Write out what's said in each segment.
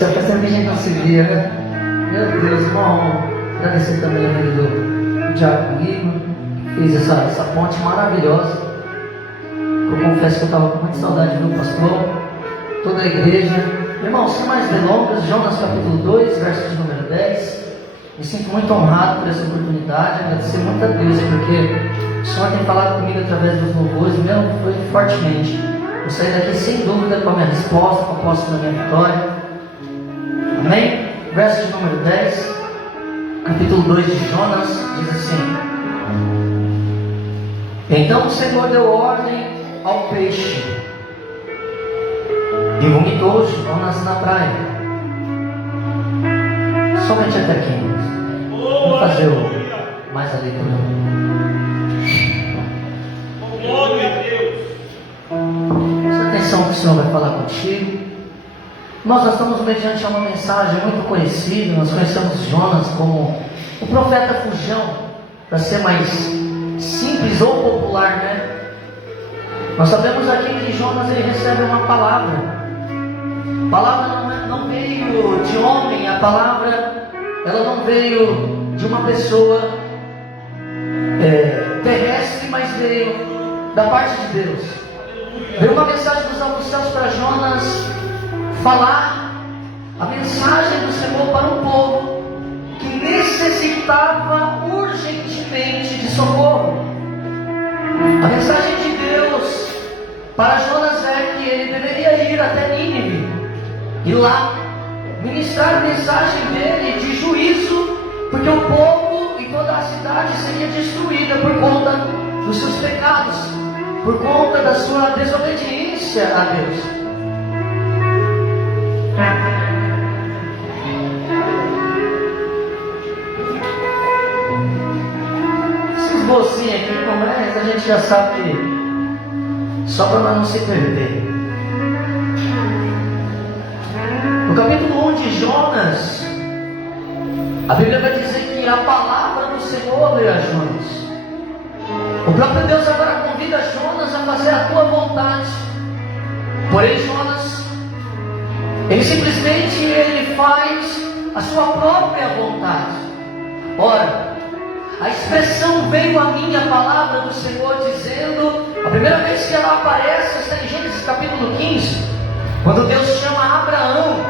Faz tempo que a gente não se via, né? Meu Deus, uma honra. Agradecer também a vida do Diácono comigo, que fez essa ponte maravilhosa. Eu confesso que eu estava com muita saudade do pastor, toda a igreja. Irmão, sem mais delongas, Jonas capítulo 2, verso de número 10. Me sinto muito honrado por essa oportunidade, agradecer muito a Deus, porque o Senhor tem falado comigo através dos louvores, mesmo foi fortemente. Eu saí daqui sem dúvida com a minha resposta, com a posse da minha vitória. Amém? Verso de número 10, capítulo 2 de Jonas, diz assim: Então o Senhor deu ordem ao peixe e vomitou Jonas na praia. Somente até aqui. Vamos fazer mais a leitura. Glória a Deus. Presta atenção que o Senhor vai falar contigo. Nós estamos mediante uma mensagem muito conhecida. Nós conhecemos Jonas como o profeta fujão, para ser mais simples ou popular, né? Nós sabemos aqui que Jonas ele recebe uma palavra. A palavra não veio de homem, a palavra ela não veio de uma pessoa terrestre, mas veio da parte de Deus. Veio uma mensagem dos altos céus para Jonas falar a mensagem do Senhor para um povo que necessitava urgentemente de socorro. A mensagem de Deus para Jonas é que ele deveria ir até Nínive e lá ministrar a mensagem dele de juízo, porque o povo e toda a cidade seria destruída por conta dos seus pecados, por conta da sua desobediência a Deus. Esse esbocinho aqui, mas a gente já sabe que só para não se perder. No capítulo 1 de Jonas, a Bíblia vai dizer que a palavra do Senhor veio a Jonas. O próprio Deus agora convida Jonas a fazer a tua vontade. Porém, Jonas, ele simplesmente faz a sua própria vontade. Ora, a expressão veio a mim, a palavra do Senhor, dizendo, a primeira vez que ela aparece está em Gênesis capítulo 15, quando Deus chama Abraão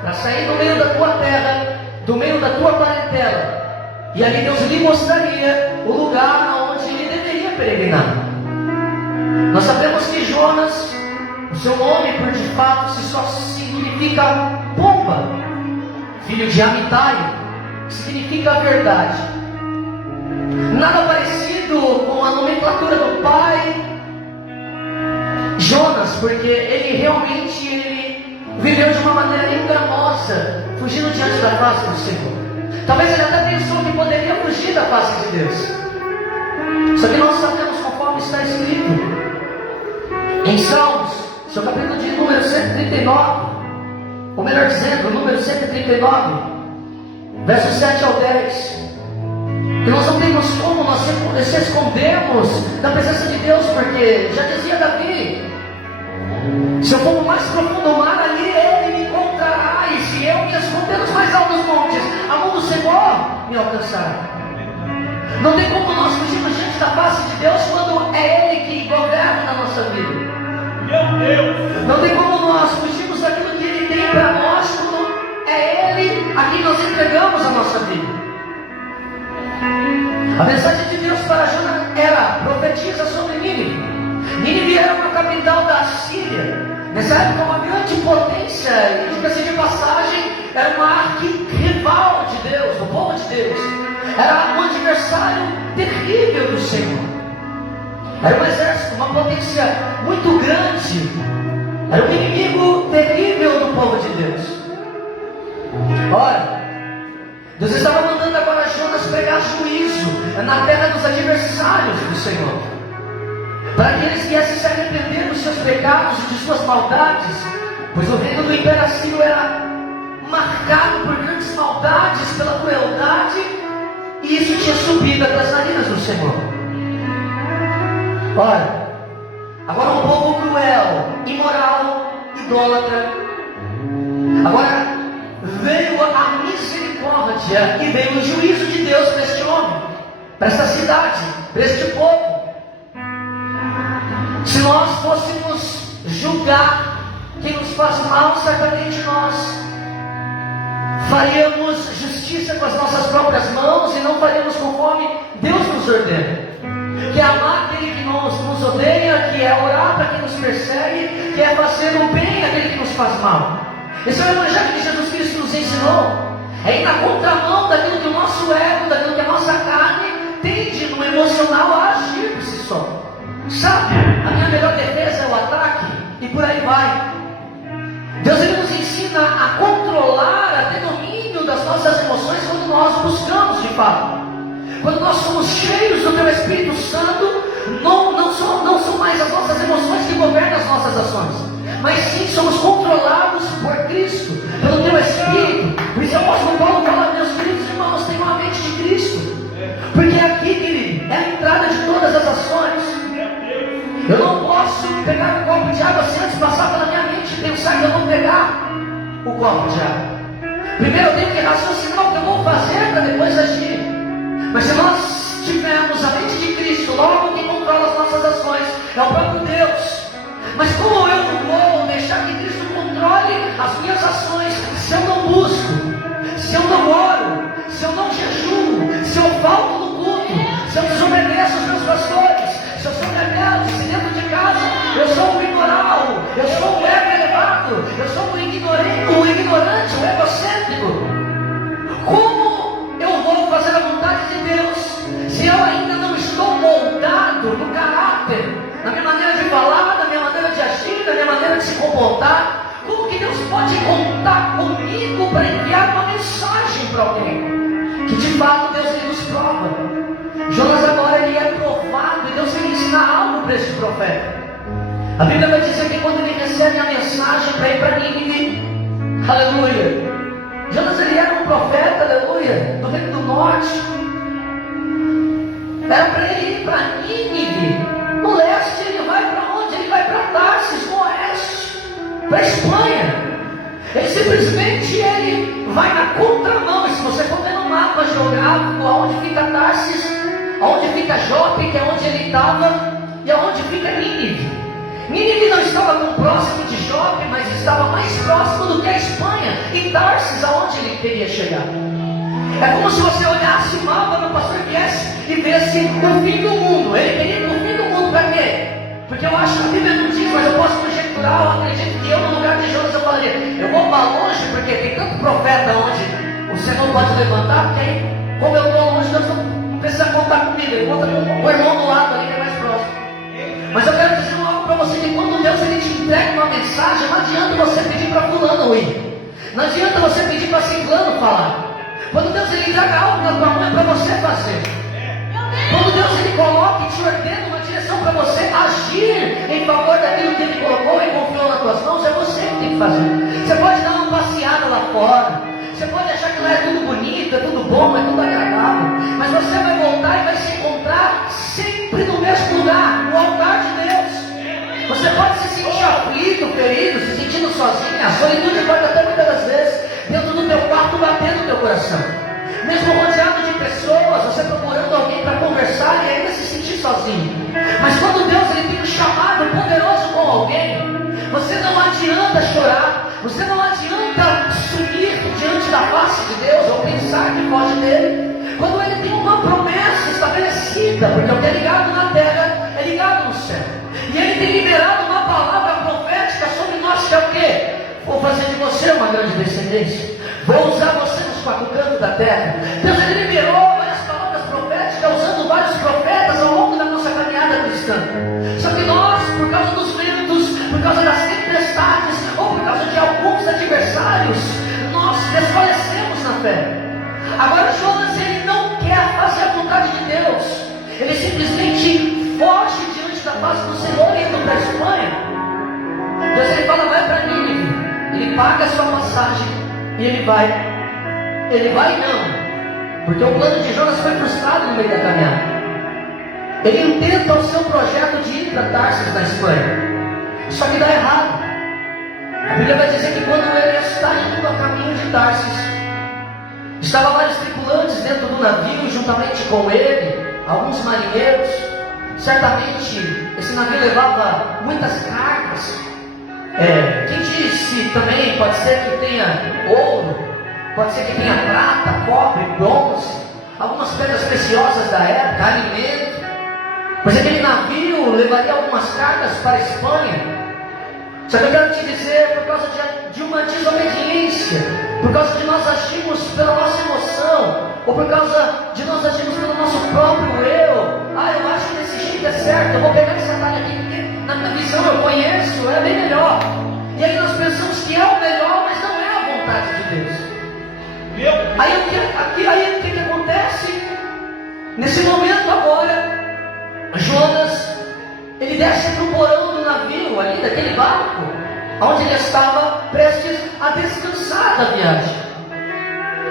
para sair do meio da tua terra, do meio da tua parentela, e ali Deus lhe mostraria o lugar onde ele deveria peregrinar. Nós sabemos que Jonas, o seu nome por de fato só significa pomba, filho de Amitai, que significa verdade. Nada parecido com a nomenclatura do pai Jonas, porque ele realmente viveu de uma maneira enganosa, fugindo diante da face do Senhor. Talvez ele até pensou que poderia fugir da face de Deus. Só que nós sabemos conforme está escrito em Salmos, seu capítulo de número 139, ou melhor dizendo, número 139, versos 7 ao 10. E nós não temos como nós se escondermos da presença de Deus, porque já dizia Davi: se eu for no mais profundo do mar, ali ele me encontrará, e se eu me esconder nos mais altos montes, a mão do Senhor me alcançará. Não tem como nós fugirmos diante da face de Deus quando é Ele que governa a nossa vida. Meu Deus. Não tem como nós fugirmos daquilo que Ele tem para nós quando é Ele a quem nós entregamos a nossa vida. A mensagem de Deus para Jonas era: profetiza sobre Nínive. Nínive era uma capital da Síria. Nessa época, uma grande potência, e diga-se de passagem, era uma arquirrival de Deus, do povo de Deus. Era um adversário terrível do Senhor. Era um exército, uma potência muito grande. Era um inimigo terrível do povo de Deus. Ora, Deus estava mandando agora Jonas pregar juízo na terra dos adversários do Senhor, para que eles viessem se arrepender dos seus pecados e de suas maldades, pois o reino do Império Assírio era marcado por grandes maldades, pela crueldade, e isso tinha subido até as narinas do Senhor. Ora, agora um povo cruel, imoral, idólatra, agora misericórdia e veio o juízo de Deus para este homem, para esta cidade, para este povo. Se nós fôssemos julgar quem nos faz mal, certamente nós faríamos justiça com as nossas próprias mãos e não faríamos conforme Deus nos ordena, que é amar aquele que nos odeia, que é orar para quem nos persegue, que é fazer o bem àquele que nos faz mal. Esse é o evangelho que Jesus Cristo nos ensinou. É ir na contramão daquilo que o nosso ego, daquilo que a nossa carne tende no emocional a agir por si só. Sabe, a minha melhor defesa é o ataque, e por aí vai. Deus ele nos ensina a controlar, a ter domínio das nossas emoções quando nós buscamos de fato. Quando nós somos cheios do Teu Espírito Santo, não são mais as nossas emoções que governam as nossas ações, mas sim somos controlados por Cristo, pelo Teu Espírito. Por isso o apóstolo Paulo fala: meus queridos irmãos, tenham a mente de Cristo, porque aqui, querido, é a entrada de todas as ações. Eu não posso pegar um copo de água sem antes passar pela minha mente e pensar que eu vou pegar o copo de água. Primeiro eu tenho que raciocinar o que eu vou fazer para depois agir. Mas se nós tivermos a mente de Cristo, logo quem controla as nossas ações é o próprio Deus. Mas como eu não vou deixar que Cristo controle as minhas ações se eu não busco, se eu não oro, se eu não jejuo, se eu falto no culto, se eu desobedeço os meus pastores, se eu sou rebelde, se dentro de casa eu sou o imoral, eu sou o ego elevado, eu sou o ignorante, o egocêntrico? Como eu vou fazer a vontade de Deus se eu ainda não estou moldado no caráter, na minha maneira de falar, na minha maneira de agir, na minha maneira de se comportar? Como que Deus pode contar comigo para enviar uma mensagem para alguém? Que de fato Deus ele nos prova. Jonas agora ele é provado e Deus vai ensinar algo para esse profeta. A Bíblia vai dizer que quando ele recebe a mensagem para ir para Nínive, aleluia, Jonas ele era um profeta, aleluia, do reino do norte. Era para ele ir para Nínive. No leste ele vai para onde? Ele vai para Tarsis, no oeste, para a Espanha. Ele simplesmente ele vai na contramão. E se você for ver no mapa geográfico, aonde fica Tarsis, aonde fica Jope, que é onde ele estava, e aonde fica Nínive. Nínive não estava tão próximo de Jope, mas estava mais próximo do que a Espanha, e Tarsis, aonde ele queria chegar. É como se você olhasse o mapa do pastor viesse e visse o fim do mundo. Ele queria ir no fim do mundo para quê? Porque eu acho que a Bíblia não diz, mas eu posso conjecturar. Eu acredito que eu, no lugar de Jonas, eu falaria: eu vou para longe, porque tem tanto profeta onde o Senhor pode levantar, porque aí, como eu estou longe, Deus não precisa contar comigo. Ele conta com o irmão do lado ali, que é mais próximo. Mas eu quero dizer algo para você: que quando Deus ele te entrega uma mensagem, não adianta você pedir para fulano ir, não adianta você pedir para ciclano falar. Quando Deus ele entrega algo na tua mão, é para você fazer. Quando Deus ele coloca e te ordena uma direção para você agir em favor daquilo que ele colocou e confiou nas tuas mãos, é você que tem que fazer. Você pode dar uma passeada lá fora, você pode achar que lá é tudo bonito, é tudo bom, é tudo agradável, mas você vai voltar e vai se encontrar sempre no mesmo lugar, no altar de Deus. Você pode se sentir aflito, ferido, se sentindo sozinho. A solitude pode até muitas das vezes dentro do teu quarto bater no teu coração. Mesmo rodeado de pessoas, você procurando alguém para conversar e ainda se sentir sozinho. Mas quando Deus ele tem um chamado poderoso com alguém, você não adianta chorar, você não adianta sumir diante da face de Deus ou pensar que foge dele. Quando ele tem uma promessa estabelecida, porque o que é ligado na terra é ligado no céu, e ele tem liberado uma palavra profética sobre nós, que é o quê? Vou fazer de você uma grande descendência, vou usar você nos quatro cantos da terra. Deus ele liberou várias palavras proféticas, usando vários profetas ao longo da nossa caminhada cristã. Só que nós, por causa dos ventos, por causa das tempestades, ou por causa de alguns adversários, nós desfalecemos na fé. Agora Jonas ele não quer fazer a vontade de Deus, ele simplesmente foge diante da face do Senhor, indo para a Espanha. Deus ele fala: vai para Nínive. Ele paga a sua passagem e ele vai. Ele vai não, porque o plano de Jonas foi frustrado no meio da caminhada. Ele intenta o seu projeto de ir para Tarsis, na Espanha, só que dá errado. A Bíblia vai dizer que quando ele está indo a caminho de Tarsis, Estavam vários tripulantes dentro do navio, juntamente com ele, alguns marinheiros. Certamente esse navio levava muitas cargas. Quem disse também, pode ser que tenha ouro, pode ser que tenha prata, cobre, bronze, algumas pedras preciosas da época, alimento. Pois aquele navio levaria algumas cargas para a Espanha. Só que eu quero te dizer, por causa de uma desobediência, por causa de nós agirmos pela nossa emoção, ou por causa de nós agirmos pelo nosso próprio eu. Eu acho que desse jeito é certo, eu vou pegar essa talha aqui, porque na minha visão eu conheço, é bem melhor. E aí nós pensamos que é o melhor, mas não é a vontade de Deus. Aí o que acontece? Nesse momento agora, Jonas, ele desce para o porão do navio, ali daquele barco, onde ele estava prestes a descansar da viagem.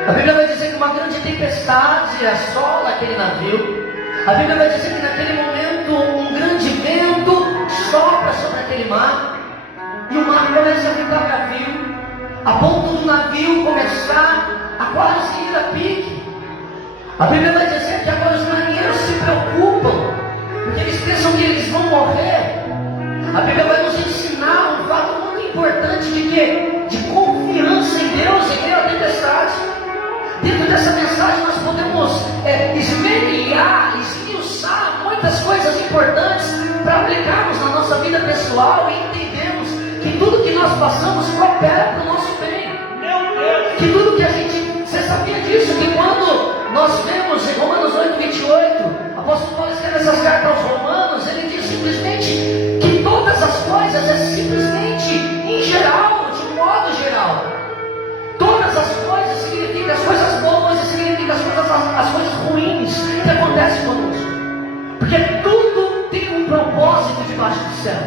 A Bíblia vai dizer que uma grande tempestade assola aquele navio. A Bíblia vai dizer que naquele momento um grande vento sopra sobre aquele mar, e o mar começa a ficar bravio, a ponto do navio começar a quase ir a pique. A Bíblia vai dizer que agora os marinheiros se preocupam, porque eles pensam que eles vão morrer. A Bíblia vai nos ensinar um fato muito importante de quê? De confiança em Deus em meio à tempestade. Dentro dessa mensagem nós podemos esmiuçar muitas coisas importantes para aplicarmos na nossa vida pessoal e entendermos que tudo que nós passamos coopera para o nosso bem. Que tudo que a gente... Você sabia disso? Que quando nós vemos em Romanos 8:28, o apóstolo Paulo escreve essas cartas aos Romanos, ele diz simplesmente que todas as coisas é simplesmente em geral, de um modo geral. Todas as coisas significam as coisas boas e significam as coisas ruins que acontecem conosco. Porque tudo tem um propósito debaixo do céu.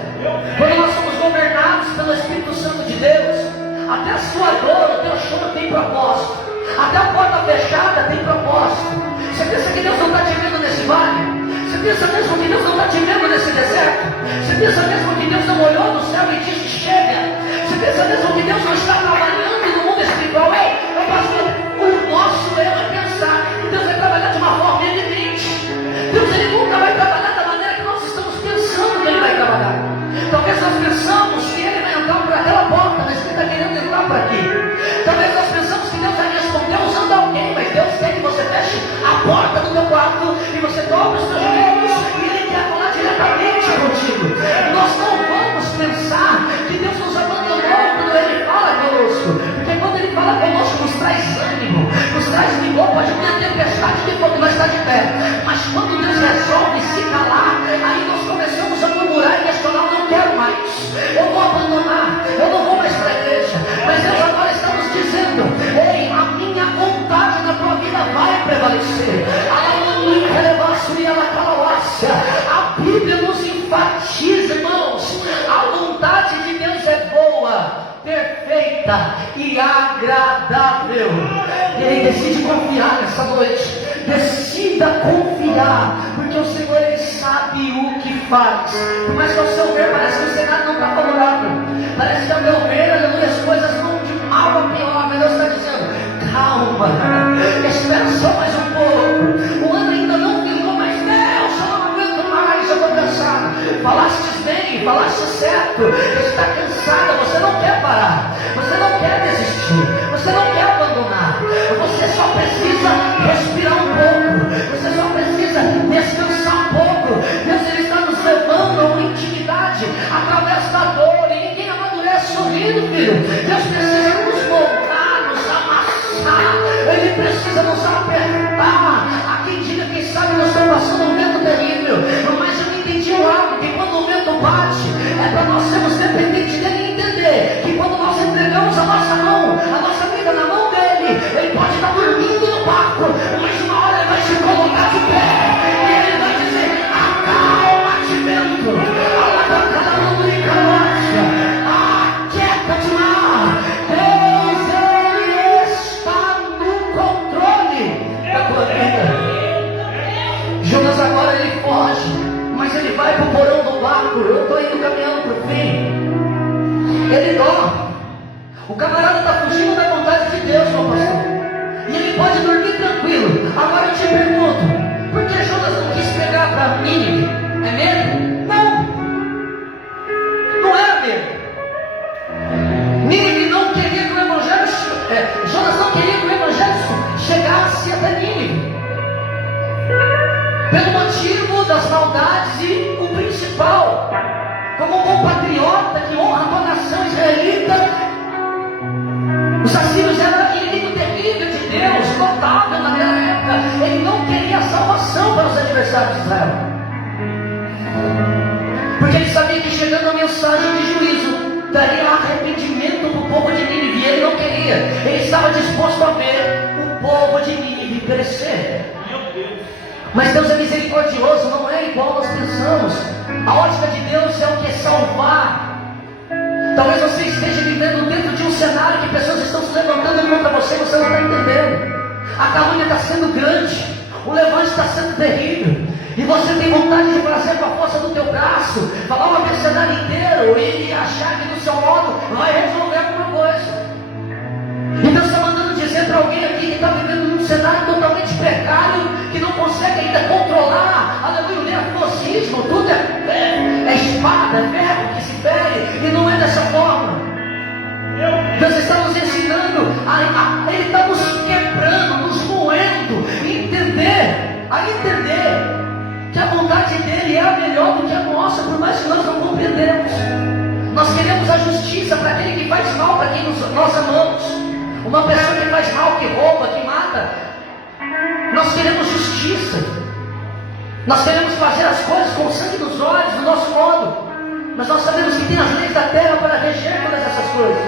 Quando nós somos governados pelo Espírito Santo de Deus, até a sua dor, o teu choro tem propósito. Até a porta fechada tem propósito. Você pensa que Deus não está te vendo nesse vale? Você pensa mesmo que Deus não está te vendo nesse deserto? Você pensa mesmo que Deus não olhou no céu e disse chega? Você pensa mesmo que Deus não está trabalhando no mundo espiritual? Pastor, o nosso erro é pensar que Deus vai trabalhar de uma forma evidente. Deus ele nunca vai trabalhar da maneira que nós estamos pensando que Ele vai trabalhar. Talvez nós pensamos que Ele vai entrar por aquela porta, mas Ele está querendo entrar por aqui. Talvez nós pensamos que Deus vai responder usando alguém, mas Deus quer que você feche a porta do teu quarto e você dobre os teus joelhos e Ele quer falar diretamente contigo. Nós não vamos pensar que Deus nos abandonou quando Ele fala conosco, porque quando Ele fala conosco nos traz ânimo, nos traz vigor. Pode ter tempestade de fogo, nós está de pé, mas quando Deus resolve se calar, aí nós começamos a murmurar e questionar: não quero mais, eu vou abandonar, eu não vou mais para a igreja. Mas Deus agora está nos dizendo: ei, a minha vontade na tua vida vai prevalecer. A Bíblia nos enfatiza, irmãos, a vontade de Deus é boa, perfeita e agradável. E aí decide confiar nessa noite. Decida confiar, porque o Senhor Ele sabe o que faz. Mas ao seu ver parece que o cenário não está favorável. Parece que ao meu ver, aleluia, as coisas vão de mal a pior. Mas Deus está dizendo: calma, espera só mais um pouco. O ano ainda não virou, mas Deus, eu não aguento mais, eu estou cansado. Falaste bem, falaste certo. Está cansada, você não quer parar, você não quer desistir, você não quer abandonar. Você só precisa respirar um pouco, você só precisa descansar um pouco. Deus ele está nos levando a uma intimidade através da dor, e ninguém amadurece sorrindo, filho. Deus precisa nos moldar, nos amassar, Ele precisa nos apertar. Há quem diga, quem sabe nós estamos passando um vento terrível, mas eu entendi algo, que quando o vento bate, é para nós sermos dependentes dele e entender que quando nós entregamos a nossa mão, a nossa vida na mão dele, ele pode estar dormindo no barco, mas uma hora ele vai se colocar de pé e ele vai dizer: acalma-te, vento, aquieta-te mar. saudades e o principal, como um bom patriota que honra a tua nação israelita, os assírios eram inimigo terrível de Deus, notável naquela época. Ele não queria salvação para os adversários de Israel, porque ele sabia que chegando a mensagem de juízo daria arrependimento para o povo de Nínive, e ele não queria. Ele estava disposto a ver o povo de Nínive crescer. Mas Deus é misericordioso, não é igual nós pensamos. A ótica de Deus é o que? Salvar. Talvez você esteja vivendo dentro de um cenário que pessoas estão se levantando contra você e você não está entendendo. A calúnia está sendo grande, o levante está sendo terrível, e você tem vontade de fazer com a força do teu braço, falar uma mercenária inteira e achar que do seu modo vai resolver alguma coisa. E Deus está mandando dizer para alguém aqui que está vivendo num cenário totalmente precário, que não consegue ainda controlar, aleluia, o nervosismo, tudo é espada, é ferro que se fere, e não é dessa forma. Deus está nos ensinando, Ele está nos quebrando, nos moendo, a entender que a vontade dEle é a melhor do que a nossa, por mais que nós não compreendemos. Nós queremos a justiça para aquele que faz mal, para quem nós amamos. Uma pessoa que faz mal, que rouba, que mata, nós queremos justiça. Nós queremos fazer as coisas com o sangue dos olhos, do nosso modo. Mas nós sabemos que tem as leis da terra para reger todas essas coisas.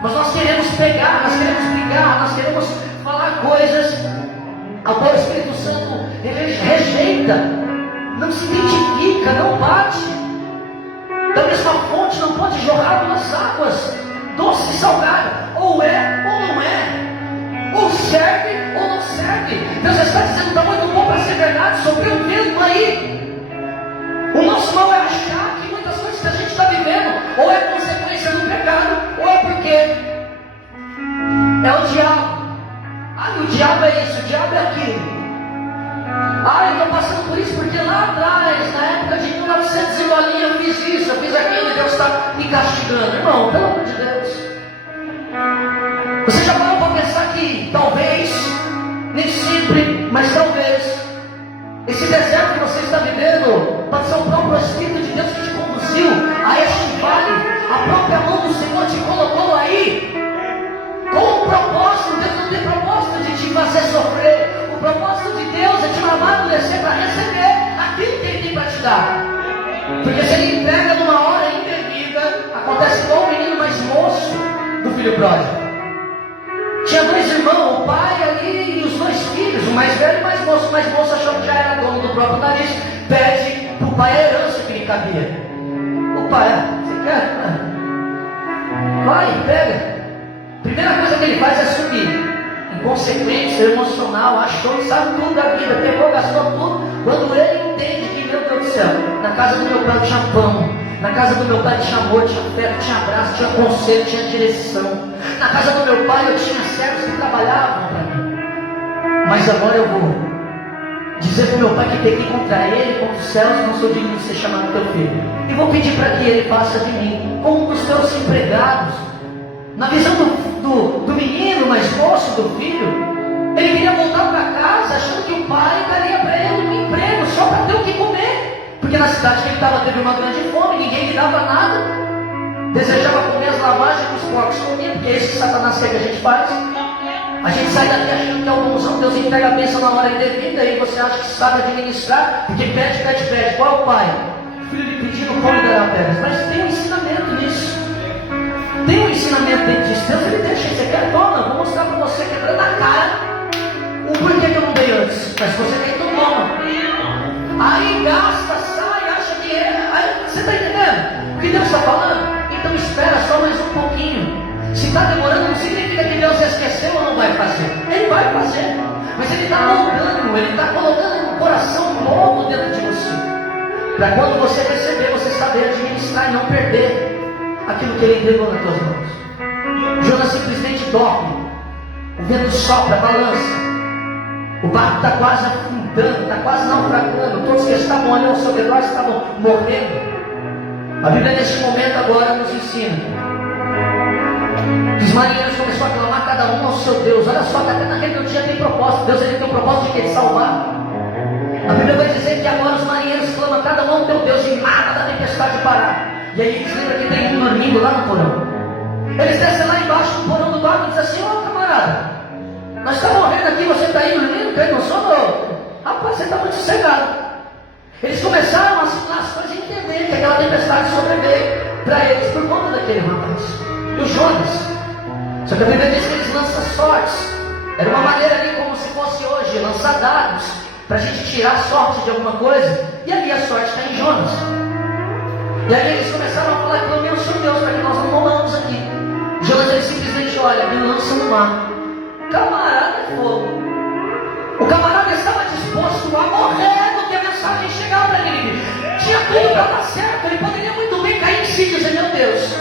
Mas nós queremos pegar, nós queremos brigar, nós queremos falar coisas a qual o Espírito Santo rejeita, não se identifica, não bate. Da mesma fonte não pode jorrar duas águas, doce e salgado, ou é ou não é, ou serve ou não serve. Deus está dizendo, está muito bom para ser verdade, sobre o mesmo aí. O nosso mal é achar que muitas coisas que a gente está vivendo, ou é consequência do pecado, ou é porque é o diabo. O diabo é isso, o diabo é aquilo. Eu estou passando por isso porque lá atrás, na época de 1900 e bolinha, eu fiz isso, eu fiz aquilo, e Deus está me castigando. Irmão, pelo amor de Deus. Você já parou para pensar que talvez, nem sempre, mas talvez, esse deserto que você está vivendo pode ser o próprio Espírito de Deus que te conduziu a este vale. A própria mão do Senhor te colocou aí com um propósito. Deus não tem propósito de te fazer sofrer. O propósito de Deus é te lavar no descer para receber aquilo que Ele tem para te dar. Porque se Ele entrega numa hora indevida, acontece igual o menino mais moço do filho pródigo. Tinha dois irmãos, o pai ali e os dois filhos, o mais velho e o mais moço. O mais moço achou que já era dono do próprio nariz, pede para o pai a herança que lhe cabia. O pai, você quer? Vai, pega. Primeira coisa que ele faz é subir. Inconsequente, emocional, achou que sabe tudo da vida, pegou, gastou tudo. Quando ele entende que, meu Deus do céu, na casa do meu pai tinha pão, na casa do meu pai tinha amor, tinha fé, tinha abraço, tinha conselho, tinha direção. Na casa do meu pai eu tinha servos que trabalhavam para mim. Mas agora eu vou dizer para o meu pai que peguei contra ele, contra os céus, não sou digno de ser chamado teu filho. E vou pedir para que ele faça de mim como um dos teus empregados. Na visão do menino mais moço, do filho, ele queria voltar para casa achando que o pai daria para ele um emprego só para ter o que comer. Porque na cidade que ele estava teve uma grande fome, ninguém lhe dava nada. Desejava comer as lavagens que os porcos comiam, porque é isso que Satanás quer que a gente faz. A gente sai daqui achando que é o bonzão, Deus entrega a bênção na hora indevida, e você acha que sabe administrar, porque pede. Qual é o pai? O filho lhe pedindo, come e dará pedras. Mas tem um ensinamento nisso. Tem um ensinamento dentro disso. Deus ele deixa, você quer, toma, vou mostrar para você quebrando a cara o porquê que eu não dei antes. Mas se você quer, então toma. Aí gasta, sai, acha que é. Aí, você está entendendo o que Deus está falando? Então espera só mais um pouquinho. Se está demorando, não significa que Deus esqueceu ou não vai fazer. Ele vai fazer. Mas Ele está moldando, Ele está colocando um coração novo dentro de você. Para quando você receber, você saber administrar e não perder aquilo que Ele entregou nas tuas mãos. Jonas simplesmente dorme. O vento sopra, balança. O barco está quase afundando, está quase naufragando. Todos que estavam ali ao seu redor estavam morrendo. A Bíblia neste momento agora nos ensina. Os marinheiros começaram a clamar cada um ao seu Deus. Olha só, que até naquele dia tem propósito. Deus ele tem um propósito de quê? De salvar. A Bíblia vai dizer que agora os marinheiros clamam cada um ao teu Deus e nada da tempestade parar. E aí eles lembram que tem um dormindo lá no porão. Eles descem lá embaixo no porão do barco e dizem assim: ô camarada, nós estamos morrendo aqui, você está aí dormindo, caindo no sono? Rapaz, você está muito sossegado. Eles começaram a assimilar as coisas e entender que aquela tempestade sobreveio para eles por conta daquele rapaz. E o Jonas. Só que a Bíblia diz que eles lançam sortes. Era uma maneira ali como se fosse hoje, lançar dados para a gente tirar sorte de alguma coisa. E ali a sorte está em Jonas. E aí eles começaram a falar: pelo menos por Deus, para que nós não morramos aqui. Jonas ele simplesmente olha, me lança no mar. Camarada é fogo. O camarada estava disposto a morrer do que a mensagem chegar para ele. Tinha tudo para dar certo. Ele poderia muito bem cair em si e dizer: meu Deus.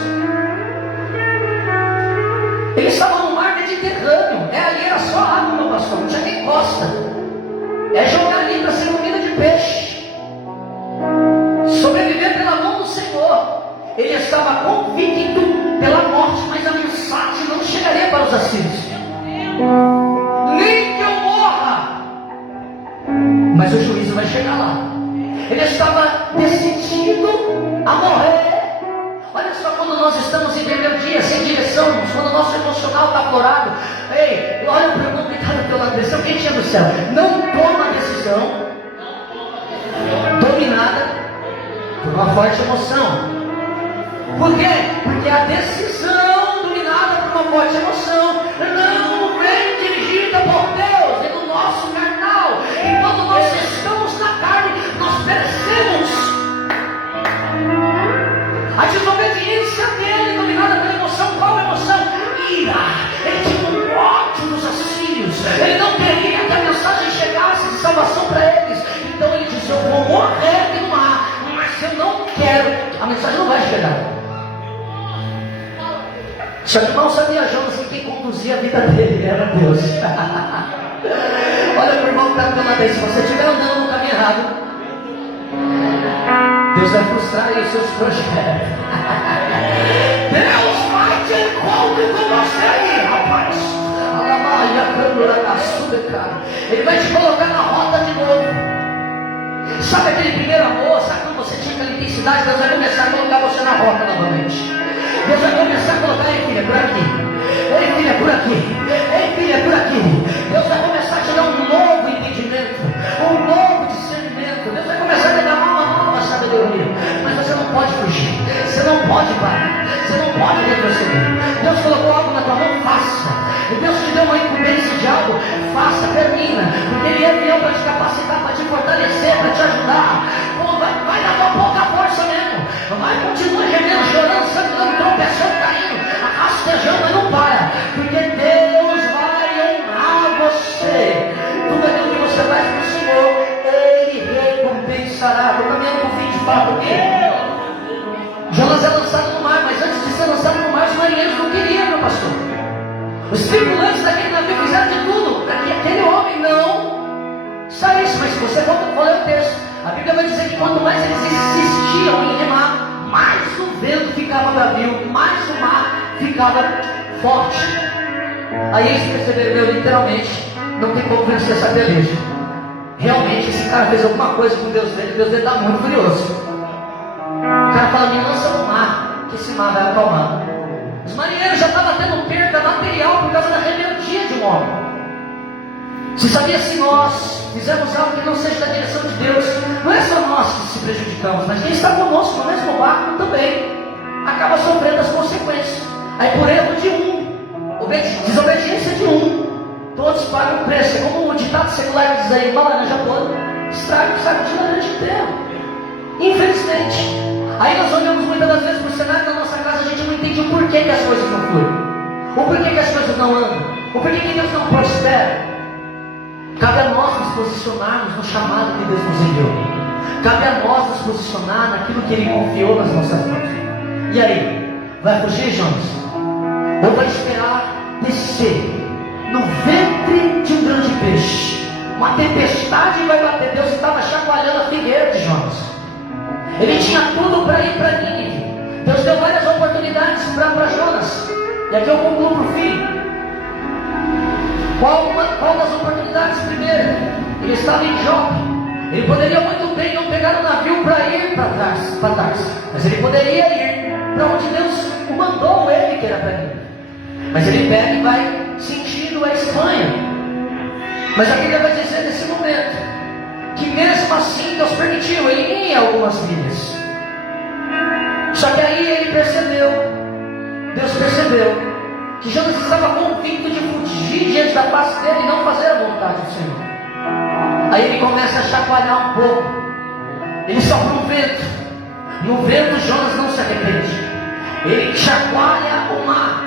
Ele estava no mar Mediterrâneo. Ali era só água, meu pastor. Não tinha nem costa. É jogar ali para ser comida de peixe. Sobreviver pela mão do Senhor. Ele estava convicto pela morte, mas a mensagem não chegaria para os assírios. Nem que eu morra, mas o juízo vai chegar lá. Ele estava decidido a morrer. Olha só, quando nós estamos em rebeldia, sem direção, quando o nosso emocional está aflorado, ei, olha para o irmão que está do teu lado, decisão quentinha do céu. Não toma decisão dominada por uma forte emoção. Por quê? Porque a decisão dominada por uma forte emoção não vem dirigida por Deus, é do nosso carnal. E quando nós estamos na carne, nós perecemos. A desobediência dele, dominada pela emoção, qual emoção? Ira. Ele tinha um ódio dos assírios. Ele não queria que a mensagem chegasse de salvação para eles. Então ele disse: eu vou morrer aqui no mar, mas eu não quero. A mensagem não vai chegar. Só que mal sabia Jonas que quem conduzia a vida dele era Deus. Olha para o irmão que está do lado aí. Se você estiver andando no caminho errado, Deus vai frustrar aí os seus projetos. Deus vai de encontro com você aí, rapaz. Ele vai te colocar na rota de novo. Sabe aquele primeiro amor? Sabe quando você tinha aquela intensidade? Deus vai começar a colocar você na rota novamente. Deus vai começar a colocar: ei filha, por aqui. Ei filha, por aqui. Ei filha, por aqui. Deus vai começar a te dar um novo entendimento, um novo discernimento. Deus vai começar a te dar uma nova sabedoria. Mas você não pode fugir. Você não pode parar. Você não pode retroceder. Deus colocou algo na tua mão, faça. E Deus te deu uma incumbência de algo, faça, termina. Porque Ele é fiel para te capacitar, para te fortalecer, para te ajudar. Pô, vai na tua pouca força mesmo. Vai, continua gemendo, chorando, sangrando, tropeçando, caindo, rastejando, mas não para. Porque Deus vai honrar você. Tudo aquilo que você faz para o Senhor, Ele recompensará. Estou caminhando com o fim de fato aqui. Jonas é lançado no mar, mas antes de ser lançado no mar, os marinheiros não queriam, meu pastor. Os tripulantes daquele navio fizeram de tudo para que aquele homem não saísse. Mas se você for ler o texto, a Bíblia vai dizer que quanto mais eles insistiam em remar, mais o vento ficava bravio, mais o mar ficava forte. Aí eles perceberam: meu, literalmente, não tem como vencer essa peleja. Realmente esse cara fez alguma coisa com Deus dele está muito furioso. O cara fala: me lança no mar, que esse mar vai acalmar. Os marinheiros já estavam tendo perda material por causa da rebeldia de um homem. Você sabia, se nós fizermos algo que não seja da direção de Deus, não é só nós que se prejudicamos, mas quem está conosco no mesmo barco também acaba sofrendo as consequências. Aí por erro de um, desobediência de um, todos pagam o preço. É como o ditado secular diz aí: uma laranja podre estraga o saco de laranja inteiro. Infelizmente. Aí nós olhamos muitas das vezes para o cenário da nossa casa, a gente não entende o porquê que as coisas não fluem, o porquê que as coisas não andam, o porquê que Deus não prospera. Cabe a nós nos posicionarmos no chamado que Deus nos enviou. Cabe a nós nos posicionar naquilo que Ele confiou nas nossas mãos. E aí? Vai fugir, Jonas? Ou vai esperar descer no ventre de um grande peixe? Uma tempestade vai bater. Deus estava chacoalhando a figueira de Jonas. Ele tinha tudo para ir para Nínive. Deus deu várias oportunidades para Jonas. E aqui eu concluo para o fim. Qual das oportunidades? Primeiro, ele estava em Jope. Ele poderia muito bem não pegar um navio para ir para Tarso, mas ele poderia ir para onde Deus o mandou, ele que era para ir. Mas ele pega e vai sentindo a Espanha. Mas a Bíblia vai dizer nesse momento que mesmo assim Deus permitiu ele ir em algumas milhas. Só que aí ele percebeu, Deus percebeu, que Jonas estava convicto de fugir diante da face dele e não fazer a vontade do Senhor. Aí ele começa a chacoalhar um pouco. Ele sopra um vento. No vento Jonas não se arrepende. Ele chacoalha o mar.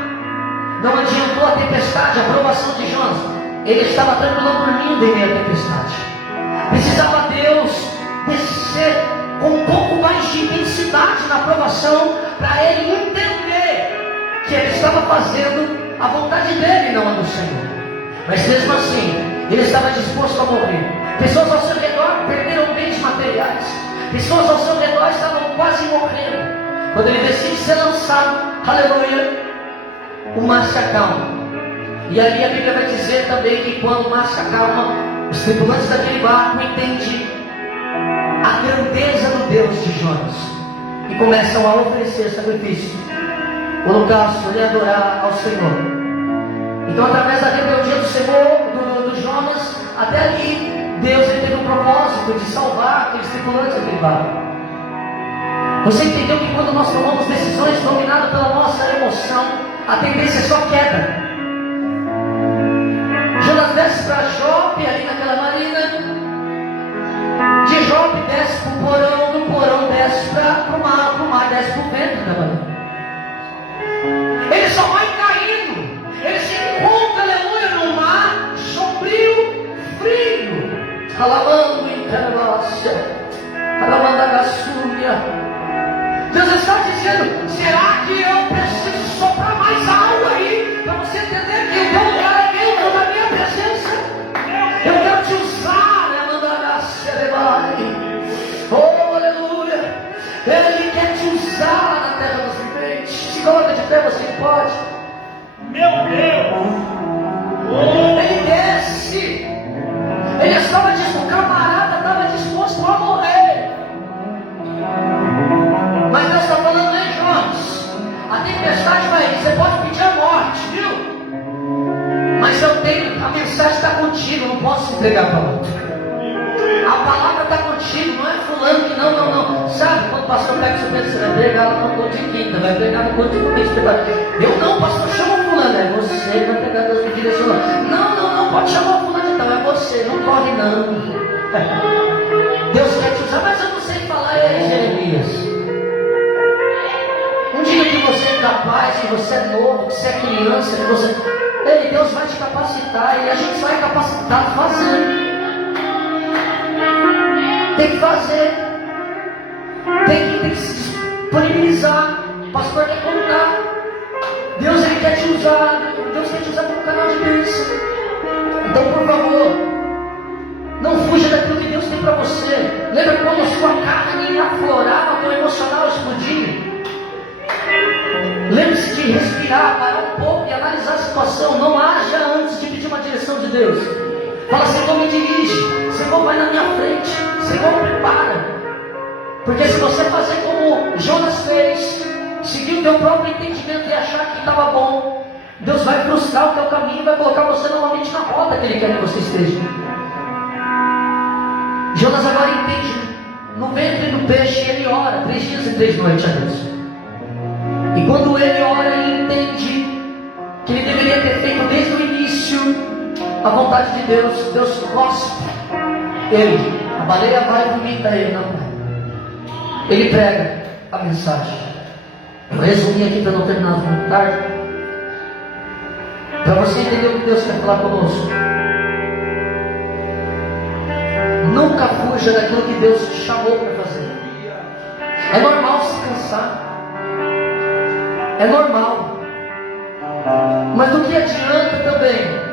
Não adiantou a tempestade, a provação de Jonas. Ele estava tranquilo dormindo em meio à tempestade. Precisava Deus descer com um pouco mais de intensidade na provação, para ele entender que ele estava fazendo a vontade dele, não a do Senhor. Mas mesmo assim, ele estava disposto a morrer. Pessoas ao seu redor perderam bens materiais. Pessoas ao seu redor estavam quase morrendo. Quando ele decide ser lançado, aleluia, o mar se acalma. E ali a Bíblia vai dizer também que quando o mar se acalma, os tripulantes daquele barco entendem a grandeza do Deus de Jonas e começam a oferecer sacrifício, holocausto, e adorar ao Senhor. Então, através da rebeldia do Senhor, do Jonas, até ali, Deus ele teve um propósito de salvar aqueles tripulantes daquele barco. Você entendeu que quando nós tomamos decisões dominadas pela nossa emoção, a tendência é só queda. Jonas desce para Jope, ali naquela marina. De Jope desce para o porão, do porão desce para o mar desce para o vento da marina. Ele só vai caindo. Ele se encontra, aleluia, no mar sombrio, frio. Alabando em Carabácia, alabando a Gassúria. Deus está dizendo: será que eu preciso soprar mais algo aí, para você entender que o teu lugar é meu, na minha presença? Eu quero te usar, alabando a Gassúria. Oh, aleluia. Ele quer te usar na terra dos viventes. Se coloca de pé, você pode. Meu Deus! Ele desce. Ele estava disposto, o camarada estava disposto a morrer. Mas Deus está falando: ei, Jonas, a tempestade vai ir, você pode pedir a morte, viu? Mas eu tenho, a mensagem está contigo, não posso entregar para outro. A palavra está contigo, não é fulano que não. Sabe, quando o pastor pega o seu peso, você vai pregar lá no culto de quinta, vai pregar no culto de domingo. Eu não, pastor, chama o fulano, é você que vai pegar Deus me direcionando. Não, pode chamar o fulano então, é você, não corre não. Deus quer te usar, mas eu não sei falar, Jeremias. Um dia que você é capaz, que você é novo, que você é criança, que você... Ei, Deus vai te capacitar e a gente só é capacitado fazendo. Tem que fazer, tem que se disponibilizar. O pastor quer contar. Deus ele quer te usar. Deus quer te usar como canal de bênção. Então, por favor, não fuja daquilo que Deus tem para você. Lembra quando a sua carne aflorava, o teu emocional explodia? Lembre-se de respirar, parar um pouco e analisar a situação. Não haja antes de pedir uma direção de Deus. Fala: Senhor, me dirige. Senhor, vai na minha frente. Senhor, prepara. Porque se você fazer como Jonas fez, seguir o teu próprio entendimento e achar que estava bom, Deus vai frustrar o teu caminho e vai colocar você novamente na rota que Ele quer que você esteja. Jonas agora entende. No ventre do peixe ele ora 3 dias e 3 noites a Deus. E quando ele ora e entende que ele deveria ter feito desde o início a vontade de Deus, Deus cospe ele, a baleia vai e vomita ele na praia. Ele prega a mensagem. Eu resumi aqui para não terminar muito tarde, para você entender o que Deus quer falar conosco. Nunca fuja daquilo que Deus te chamou para fazer. É normal se cansar, é normal, mas do que adianta também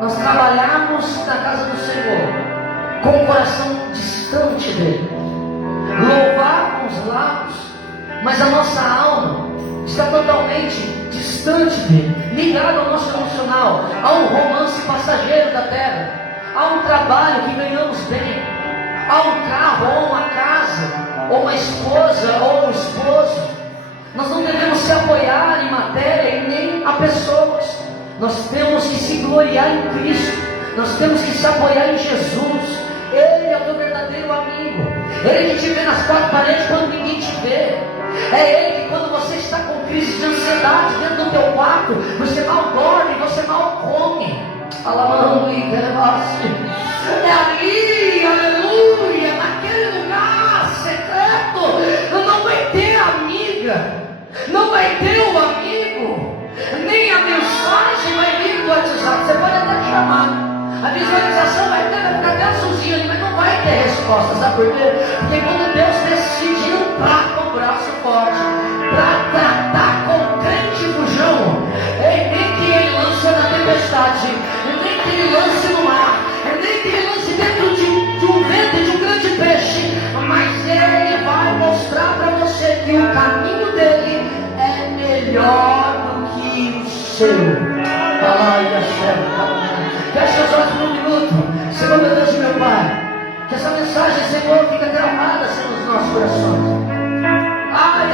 nós trabalharmos na casa do Senhor com o coração distante dele, louvar com os lábios, mas a nossa alma está totalmente distante dele, ligada ao nosso emocional, a um romance passageiro da terra, a um trabalho que ganhamos bem, há um carro, ou uma casa, ou uma esposa, ou um esposo. Nós não devemos se apoiar em matéria e nem a pessoas. Nós temos que se gloriar em Cristo. Nós temos que se apoiar em Jesus. Ele é o teu verdadeiro amigo. Ele que te vê nas quatro paredes quando ninguém te vê. É Ele que quando você está com crise de ansiedade dentro do teu quarto, você mal dorme, você mal come. Aleluia, é ali, aleluia, naquele lugar secreto. Não vai ter amiga, não vai ter um amigo, nem a mensagem vai vir do WhatsApp. Você pode até chamar. A visualização vai ficar até azulzinha ali, mas não vai ter resposta, sabe por quê? Porque quando Deus decide entrar com o braço forte para tratar com o crente bujão, nem que ele lance na tempestade, nem que ele lance no mar, nem que ele lance dentro de um ventre de um grande peixe, mas ele vai mostrar para você que o caminho dele é melhor do que o seu. Feche os olhos por um minuto. Senhor, meu Deus e meu Pai, que essa mensagem, Senhor, fica gravada, Senhor, nos nossos corações.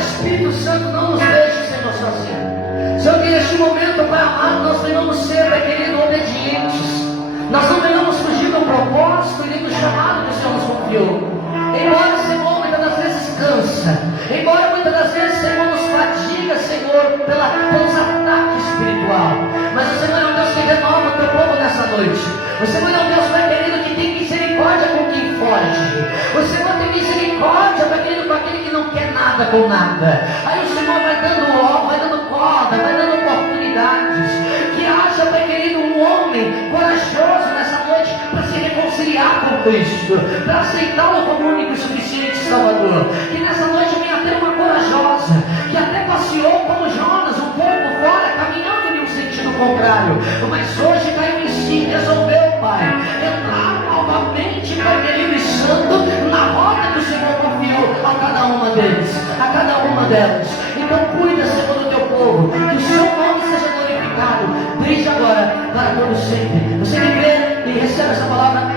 Espírito Santo, não nos deixe, Senhor, sozinhos. Senhor, que neste momento, Pai amado, nós venhamos ser, Pai querido, obedientes. Nós não venhamos fugir do propósito e do chamado que o Senhor nos confiou. Embora, Senhor, muitas das vezes cansa, embora muitas das vezes, Senhor, nos fadiga, Senhor, pelos ataques espiritual, mas o Senhor é um Deus que renova o teu povo nessa noite. O Senhor é um Deus, Pai querido, que tem misericórdia com quem foge. O Senhor tem misericórdia, Pai querido, com aquele que não quer nada com nada. Aí o Senhor vai dando corda, vai dando oportunidades. Que haja, Pai querido, um homem corajoso nessa noite para se reconciliar com Cristo, para aceitá-lo como único e suficiente Salvador. Que nessa noite venha ter uma corajosa, que até passeou como Jonas um pouco fora, caminhando em um sentido contrário, mas hoje caiu em si, resolveu, Pai, entrar novamente, Pai querido e santo, na rota que o Senhor confiou a cada uma deles, a cada uma delas. Então cuida, Senhor, do teu povo, que o seu nome seja glorificado desde agora para todo sempre. Você que crê e recebe essa palavra